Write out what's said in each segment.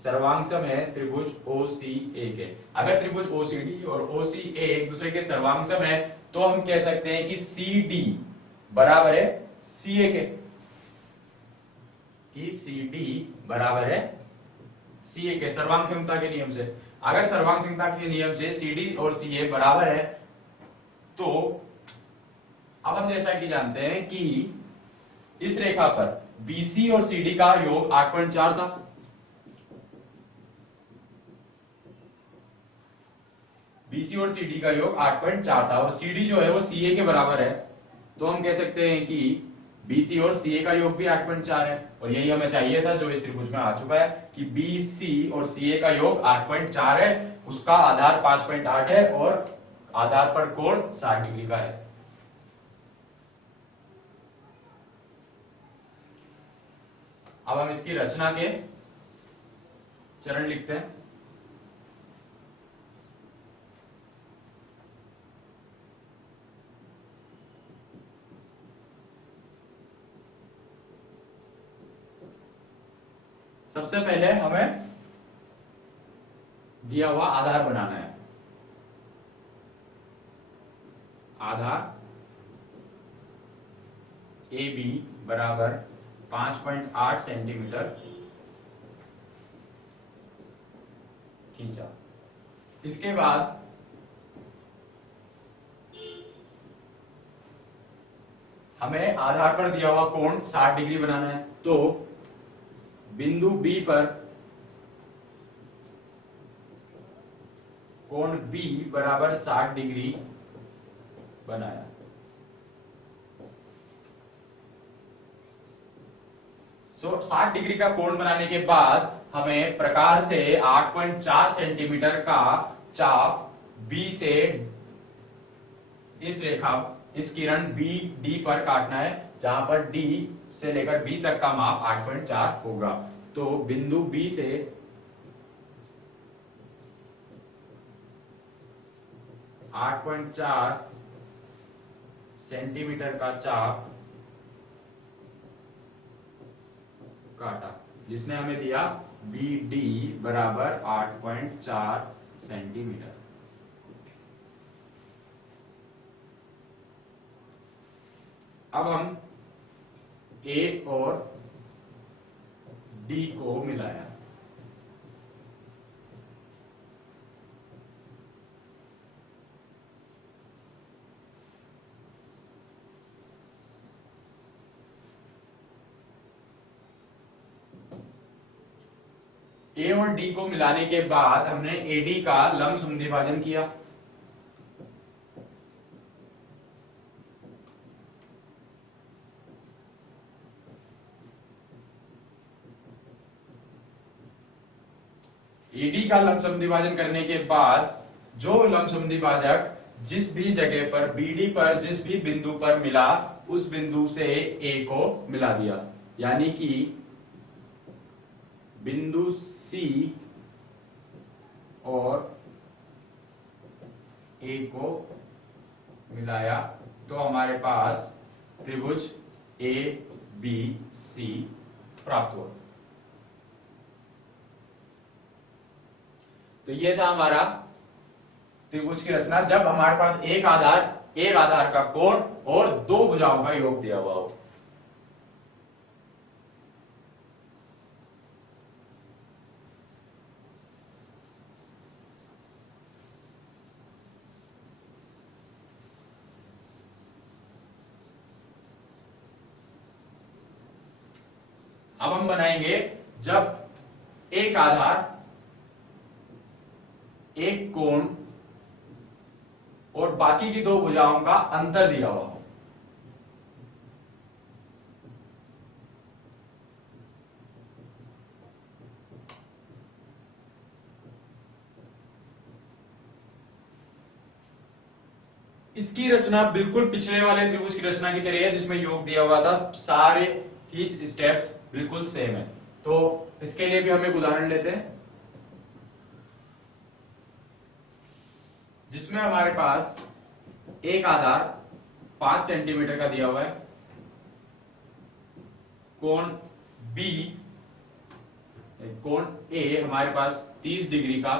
सर्वांगसम है त्रिभुज OCA के। अगर त्रिभुज OCD और OCA एक दूसरे के सर्वांगसम है तो हम कह सकते हैं कि CD बराबर है CA के, कि CD बराबर है CA के सर्वांग समता के नियम से। अगर सर्वांग समता के नियम से CD और CA बराबर है तो अब हम जैसा कि जानते हैं कि इस रेखा पर BC और CD का योग 8.4 था, BC और CD का योग 8.4 था और CD जो है वो CA के बराबर है, तो हम कह सकते हैं कि BC और CA का योग भी 8.4 है। और यही हमें चाहिए था जो इस त्रिभुज में आ चुका है कि BC और CA का योग 8.4 है, उसका आधार 5.8 है और आधार पर कोण 60 डिग्री का है। अब हम इसकी रचना के चरण लिखते हैं। सबसे पहले हमें दिया हुआ आधार बनाना है। आधार AB बराबर 5.8 सेंटीमीटर खींचा। इसके बाद हमें आधार पर दिया हुआ कोण 60 डिग्री बनाना है, तो बिंदु B पर कोण B बराबर 60 डिग्री बनाया। सो 60 डिग्री का कोण बनाने के बाद हमें प्रकार से 8.4 सेंटीमीटर का चाप B से इस रेखा, इस किरण BD पर काटना है, जहां पर D से लेकर B तक का माप 8.4 होगा। तो बिंदु B से 8.4 सेंटीमीटर का चाप काटा, जिसने हमें दिया BD बराबर 8.4 सेंटीमीटर। अब हम A और D को मिलाया। A और D को मिलाने के बाद हमने AD का लंब समद्विभाजन किया। AD का लंब समद्विभाजन करने के बाद जो लंब समद्विभाजक जिस भी जगह पर BD पर जिस भी बिंदु पर मिला उस बिंदु से A को मिला दिया, यानी कि बिंदु C और A को मिलाया तो हमारे पास त्रिभुज ABC प्राप्त हुआ। तो यह था हमारा त्रिभुज की रचना, जब हमारे पास एक आधार का कोण और दो भुजाओं का योग दिया हुआ हो। अब हम बनाएंगे जब एक आधार, एक कोण और बाकी की दो भुजाओं का अंतर दिया हुआ हो। इसकी रचना बिल्कुल पिछले वाले त्रिभुज की रचना की तरह है, जिसमें योग दिया हुआ था। सारे ही स्टेप्स बिल्कुल सेम है। तो इसके लिए भी हम एक उदाहरण लेते हैं, जिसमें हमारे पास एक आधार 5 सेंटीमीटर का दिया हुआ है, कोण B कोण ए हमारे पास 30 डिग्री का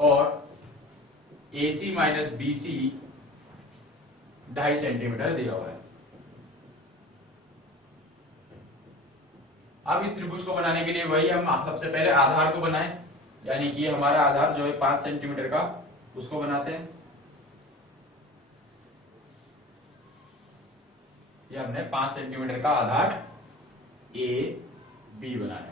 और AC माइनस BC 2.5 सेंटीमीटर दिया हुआ है। अब इस त्रिभुज को बनाने के लिए वही हम सबसे पहले आधार को बनाएं, यानी कि हमारा आधार जो है 5 सेंटीमीटर का, उसको बनाते हैं। ये हमने 5 सेंटीमीटर का आधार AB बनाया।